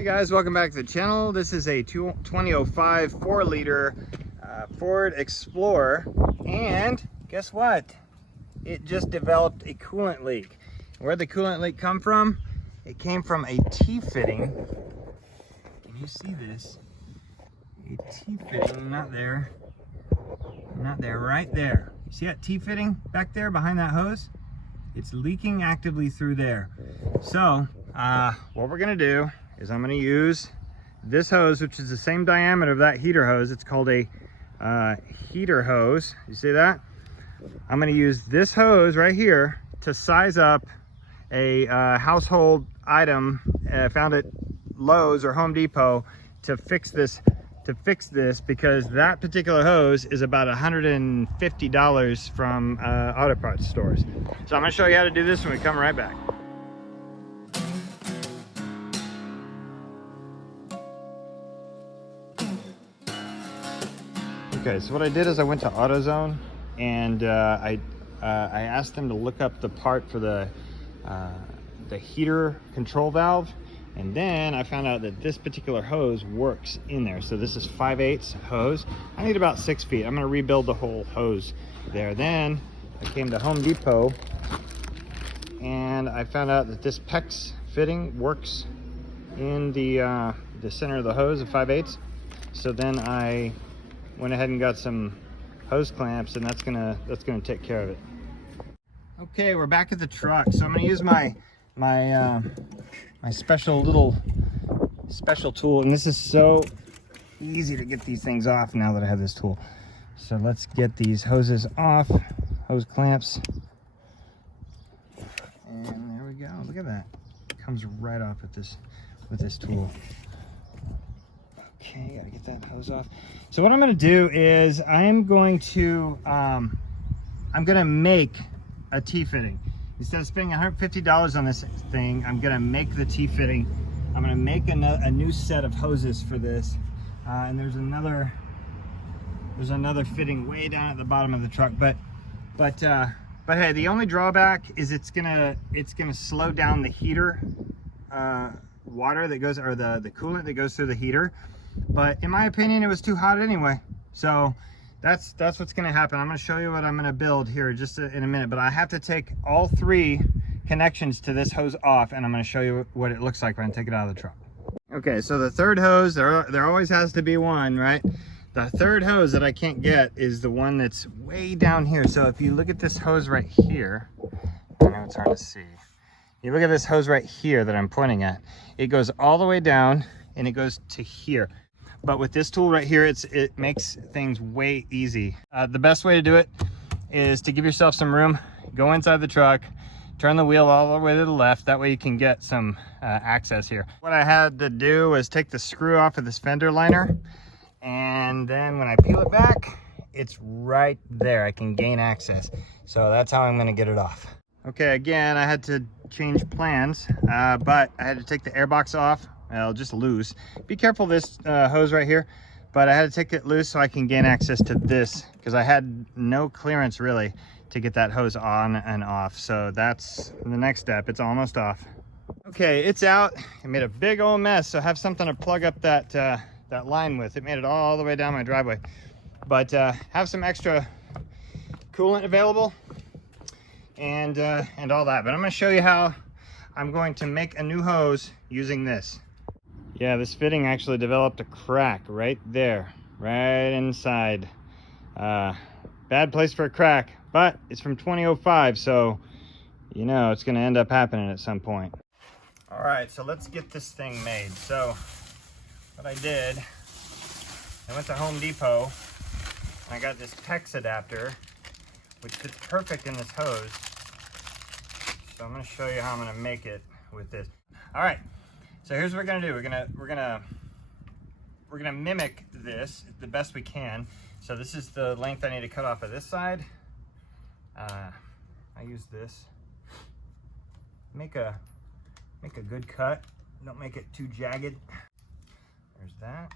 Hey guys, welcome back to the channel. This is a 2005 4-liter Ford Explorer, and guess what? It just developed a coolant leak. Where'd the coolant leak come from? It came from a T-fitting. Can you see this? A T-fitting, not there, right there. You see that T-fitting back there behind that hose? It's leaking actively through there. So what we're gonna do is I'm going to use this hose, which is the same diameter of that heater hose. It's called a heater hose. You see that? I'm going to use this hose right here to size up a household item found at Lowe's or Home Depot to fix this. Because that particular hose is about $150 from auto parts stores. So I'm going to show you how to do this when we come right back. Okay, so what I did is I went to AutoZone and I asked them to look up the part for the heater control valve, and then I found out that this particular hose works in there. So this is 5/8 hose. I need about 6 feet. I'm going to rebuild the whole hose there. Then I came to Home Depot and I found out that this PEX fitting works in the center of the hose of 5/8. So then I went ahead and got some hose clamps, and that's gonna take care of it. Okay, we're back at the truck. So I'm gonna use my special tool, and this is so easy to get these things off now that I have this tool. So let's get these hoses off, hose clamps, and there we go. Look at that, it comes right off with this tool. Okay, gotta get that hose off. So what I'm gonna do is I'm gonna make a T-fitting. Instead of spending $150 on this thing, I'm gonna make the T-fitting. I'm gonna make a new set of hoses for this. And there's another fitting way down at the bottom of the truck. But hey, the only drawback is it's gonna slow down the heater water that goes, or the coolant that goes through the heater. But in my opinion, it was too hot anyway. So that's what's going to happen. I'm going to show you what I'm going to build here just in a minute, but I have to take all 3 connections to this hose off, and I'm going to show you what it looks like when I take it out of the truck. Okay, so the third hose, there always has to be one, right? The third hose that I can't get is the one that's way down here. So if you look at this hose right here, I know it's hard to see. You look at this hose right here that I'm pointing at. It goes all the way down and it goes to here. But with this tool right here, it makes things way easy. The best way to do it is to give yourself some room, go inside the truck, turn the wheel all the way to the left. That way you can get some access here. What I had to do was take the screw off of this fender liner, and then when I peel it back, it's right there. I can gain access. So that's how I'm gonna get it off. Okay, again, I had to change plans, but I had to take the airbox off. Well, just loose. Be careful this hose right here, but I had to take it loose so I can gain access to this, because I had no clearance really to get that hose on and off. So that's the next step. It's almost off. Okay, it's out. It made a big old mess, so I have something to plug up that line with. It made it all the way down my driveway, but have some extra coolant available and all that. But I'm going to show you how I'm going to make a new hose using this. Yeah, this fitting actually developed a crack right there, right inside. Bad place for a crack, but it's from 2005, so you know it's going to end up happening at some point. All right, so let's get this thing made. So what I did, I went to Home Depot and I got this PEX adapter, which fits perfect in this hose. So I'm going to show you how I'm going to make it with this. All right. So here's what we're gonna do. We're gonna mimic this the best we can. So this is the length I need to cut off of this side. I use this. Make a good cut. Don't make it too jagged. There's that,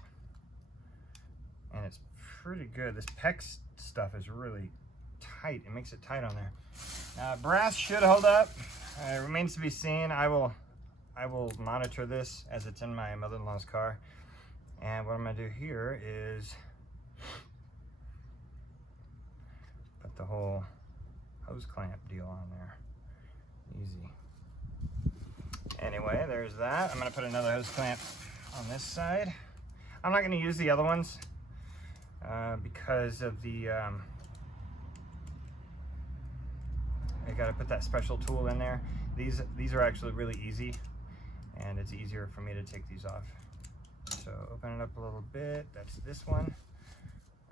and it's pretty good. This PEX stuff is really tight. It makes it tight on there. Brass should hold up. It remains to be seen. I will I will monitor this as it's in my mother-in-law's car. And what I'm gonna do here is put the whole hose clamp deal on there. Easy. Anyway, there's that. I'm gonna put another hose clamp on this side. I'm not gonna use the other ones because of the, I gotta put that special tool in there. These are actually really easy, and it's easier for me to take these off. So open it up a little bit. That's this one.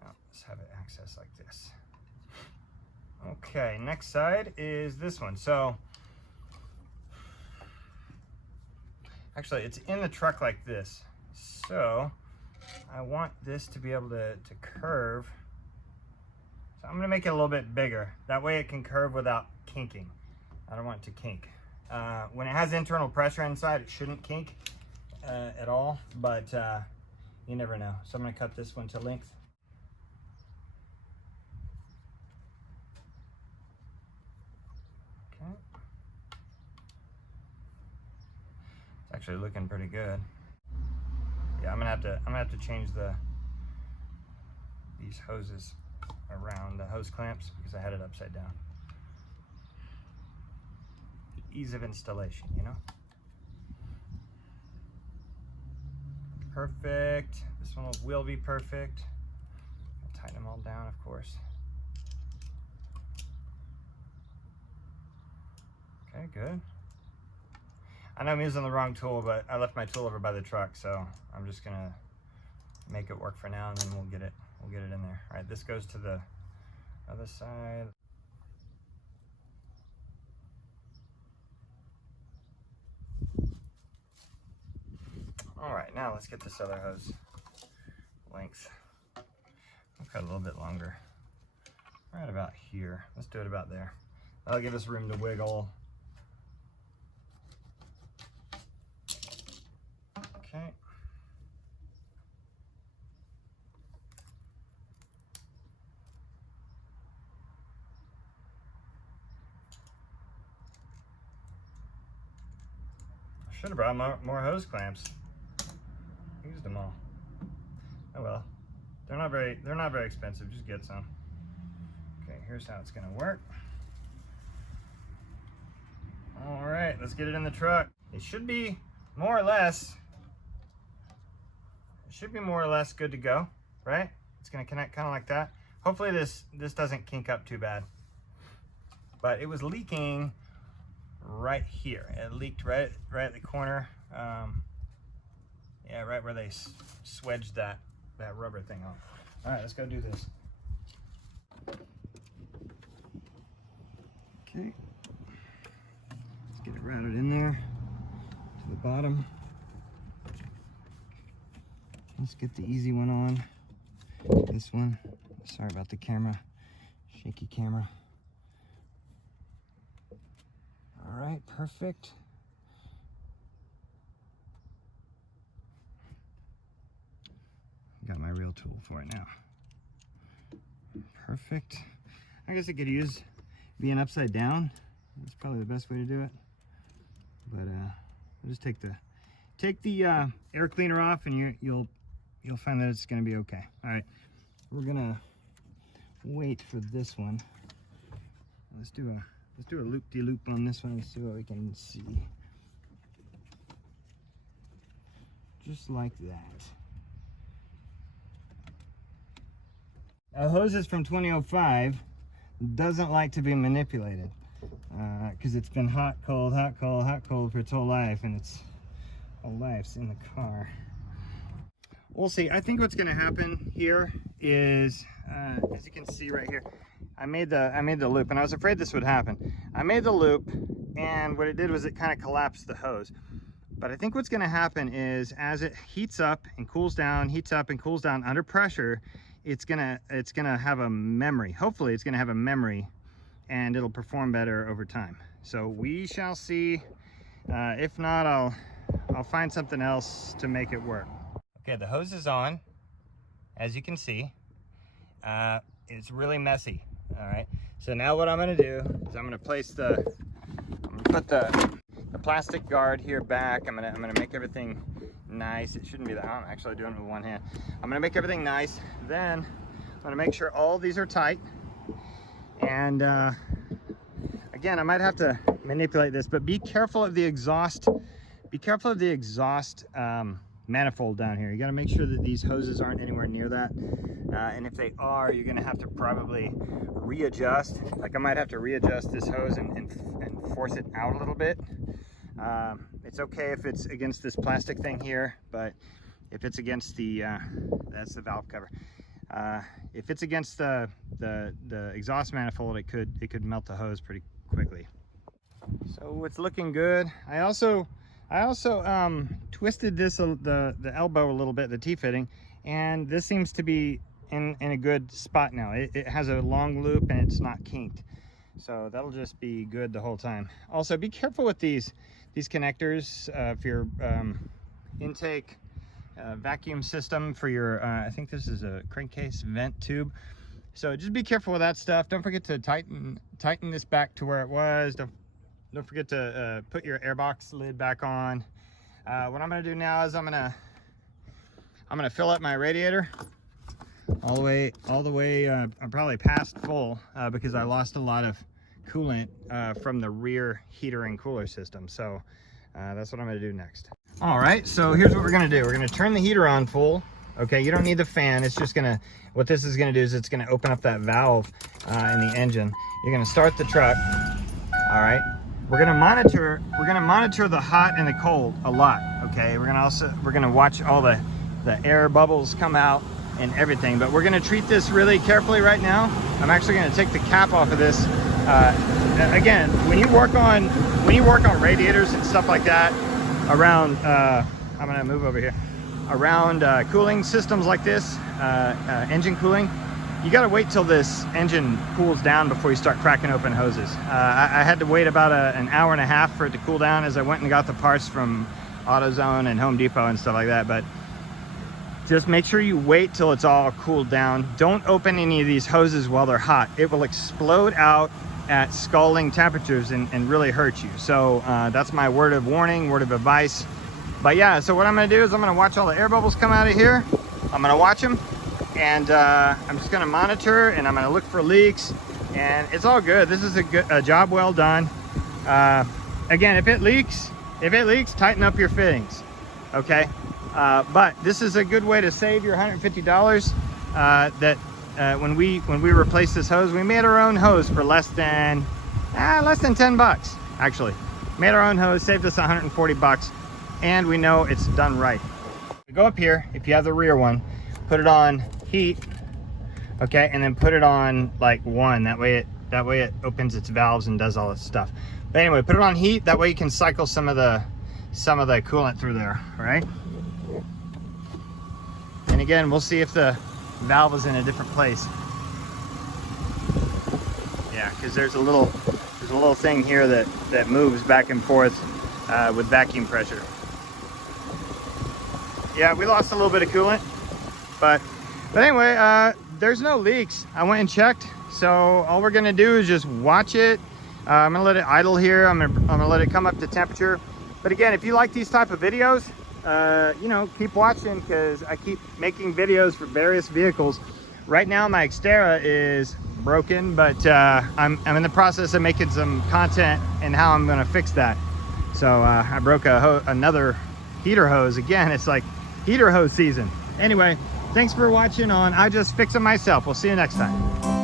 Now, let's have it access like this. Okay, next side is this one. So actually it's in the truck like this. So I want this to be able to curve. So I'm gonna make it a little bit bigger. That way it can curve without kinking. I don't want it to kink. When it has internal pressure inside, it shouldn't kink at all, but you never know. So I'm gonna cut this one to length. Okay. It's actually looking pretty good. Yeah, I'm gonna have to change these hoses around, the hose clamps, because I had it upside down. Ease of installation, you know? Perfect. This one will be perfect. I'll tighten them all down, of course. Okay, good. I know I'm using the wrong tool, but I left my tool over by the truck, so I'm just gonna make it work for now, and then we'll get it in there. All right, this goes to the other side. All right, now let's get this other hose length. I'll cut a little bit longer, right about here. Let's do it about there. That'll give us room to wiggle. Okay. I should have brought more hose clamps. Used them all. Oh well. They're not very expensive. Just get some. Okay, here's how it's gonna work. All right, let's get it in the truck. It should be more or less good to go, right? It's gonna connect kind of like that. Hopefully this doesn't kink up too bad. But it was leaking right here. It leaked right at the corner. Yeah, right where they swedged that rubber thing off. All right, let's go do this. Okay, let's get it routed in there to the bottom. Let's get the easy one on. This one. Sorry about the camera, shaky camera. All right, perfect. Got my real tool for it now. Perfect. I guess I could use being upside down. That's probably the best way to do it. But I'll just take the air cleaner off, and you'll find that it's going to be okay. All right, we're gonna wait for this one. Let's do a loop-de-loop on this one and see what we can see. Just like that. A hoses from 2005 doesn't like to be manipulated because it's been hot, cold, hot, cold, hot, cold for its whole life, and its whole life's in the car. We'll see. I think what's going to happen here is, as you can see right here, I made the loop, and I was afraid this would happen. I made the loop, and what it did was it kind of collapsed the hose. But I think what's going to happen is, as it heats up and cools down, heats up and cools down under pressure, it's gonna have a memory. Hopefully it's gonna have a memory, and it'll perform better over time. So we shall see. If not, I'll find something else to make it work. Okay, the hose is on, as you can see. It's really messy. All right, so now what I'm gonna do is I'm gonna put the plastic guard here back. I'm gonna make everything nice. It shouldn't be that. I'm actually doing it with one hand. I'm gonna make everything nice. Then I'm gonna make sure all these are tight. And again, I might have to manipulate this, but be careful of the exhaust. Be careful of the exhaust manifold down here. You got to make sure that these hoses aren't anywhere near that. And if they are, you're going to have to probably readjust. Like I might have to readjust this hose and force it out a little bit. It's okay if it's against this plastic thing here, but if it's against the, that's the valve cover. If it's against the exhaust manifold, it could melt the hose pretty quickly. So it's looking good. I also twisted this the elbow a little bit, the T-fitting, and this seems to be in a good spot now. It has a long loop and it's not kinked, so that'll just be good the whole time. Also, be careful with these connectors for your intake vacuum system for your I think this is a crankcase vent tube. So just be careful with that stuff. Don't forget to tighten this back to where it was. Don't forget to put your airbox lid back on. What I'm gonna do now is I'm gonna fill up my radiator all the way. I'm probably past full because I lost a lot of coolant from the rear heater and cooler system. So that's what I'm gonna do next. All right, so here's what we're gonna do. We're gonna turn the heater on full. Okay, you don't need the fan. It's just gonna, what this is gonna do is it's gonna open up that valve in the engine. You're gonna start the truck. All right. We're gonna monitor the hot and the cold a lot. Okay, we're gonna watch all the air bubbles come out and everything, but we're gonna treat this really carefully right now. I'm actually gonna take the cap off of this. Again, when you work on radiators and stuff like that around I'm gonna move over here, around cooling systems like this, engine cooling, you got to wait till this engine cools down before you start cracking open hoses. I had to wait about an hour and a half for it to cool down as I went and got the parts from AutoZone and Home Depot and stuff like that. But just make sure you wait till it's all cooled down. Don't open any of these hoses while they're hot. It will explode out at scalding temperatures and really hurt you. So that's my word of warning, word of advice. But yeah, so what I'm going to do is I'm going to watch all the air bubbles come out of here. I'm going to watch them. And I'm just gonna monitor and I'm gonna look for leaks, and it's all good. This is a job well done. Again, if it leaks, tighten up your fittings, okay? But this is a good way to save your $150 when we replaced this hose. We made our own hose for less than 10 bucks, actually. Made our own hose, saved us 140 bucks, and we know it's done right. Go up here, if you have the rear one, put it on heat, okay, and then put it on like 1. That way it opens its valves and does all this stuff. But anyway, put it on heat. That way you can cycle some of the coolant through there. All right. And again, we'll see if the valve is in a different place. Yeah, because there's a little thing here that moves back and forth with vacuum pressure. Yeah, we lost a little bit of coolant. But anyway, there's no leaks. I went and checked. So all we're gonna do is just watch it. I'm gonna let it idle here. I'm gonna let it come up to temperature. But again, if you like these type of videos, you know, keep watching, because I keep making videos for various vehicles. Right now my Xterra is broken, but I'm in the process of making some content and how I'm gonna fix that. So I broke another heater hose. Again, it's like heater hose season. Anyway, thanks for watching on I Just Fix It Myself. We'll see you next time.